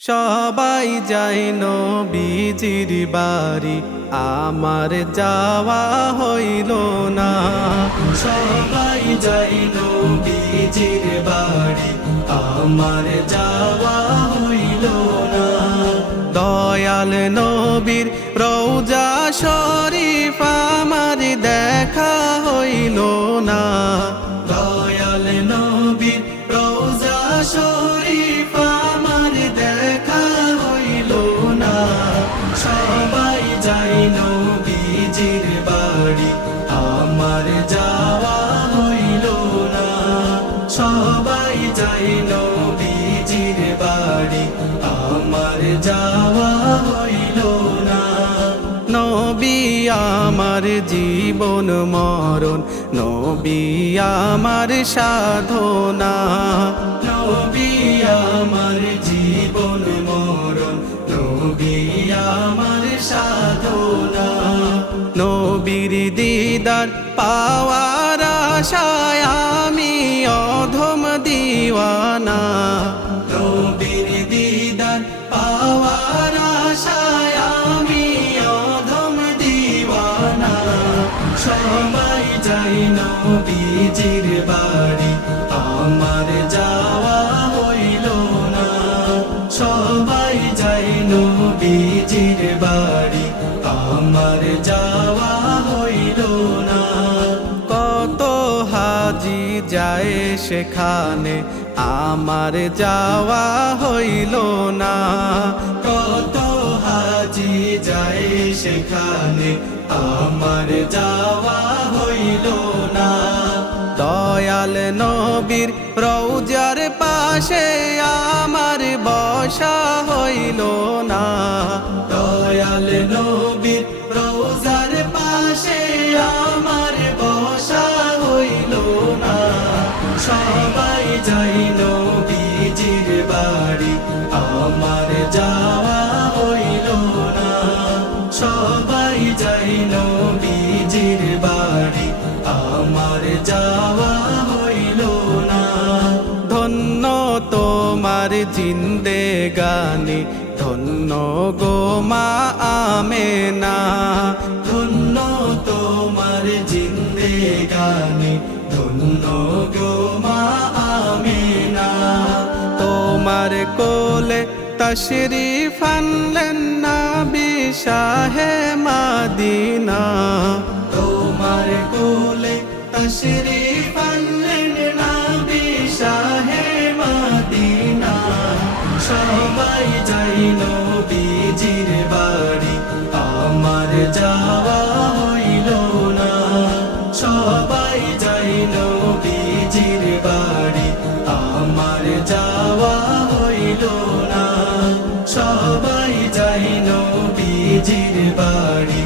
সবাই যায় নবীজির বাড়ি, আমার যাওয়া হইল না। সবাই যায় নবীজির বাড়ি, আমার যাওয়া হইল না। দয়াল নবীর রওজা শরীফ আমার দেখা হইল না। দয়াল নবীর রওজা শরীফ আমার দেখা হইল না। সবাই যায় নবীজির বাড়ি, আমার যাওয়া হইল না। সবাই যায় নবীজির বাড়ি, আমার যাওয়া হইল না। নবী আমার জীবন মরণ, নবী আমার সাধনা। নবী আমার জীবন মরণ, নবী আমার সাধনা। নবীর দিদার পাওয়ার আশায় আমি অধম দিওয়ানা। নবীর দিদার পাওয়ার আশায় আমি অধম দিওয়ানা। সবাই যাই নবীজির বাড়ি, আমার যাওয়া হইল না। সবাই যাই নবীজির বাড়ি, আমার যাওয়া হইল না। কত হাজি যায় সেখানে, আমার যাওয়া হইল না। কত হাজি যায় সেখানে, আমার যাওয়া হইল না। দয়াল নবীর রওজার পাশে আমার বসা হইল না। দয়াল নবীর রওজার পাশে আমার বসা হইল না। সবাই যাই নবীজির বাড়ি, আমার যাওয়া হইল না। সবাই যাই নবীজির বাড়ি, আমার যাওয়া হইল না। ধন্য তোমার জিন্দেগানি, ধন্য গো মা আমেনা। ধন্য তোমার জিন্দেগানি, ধন্য গো মা আমেনা। তোমার কোলে তশরিফ আনলেন নবী শাহে মদিনা। তোমার কোলে তশরিফ আনলেন নবী শাহে মদিনা। সবাই যাই নবীজির বাড়ি, আমার যাওয়া হইল না। সবাই যাই নবীজির বাড়ি, আমার যাওয়া হইল না। সবাই যাই নবীজির বাড়ি,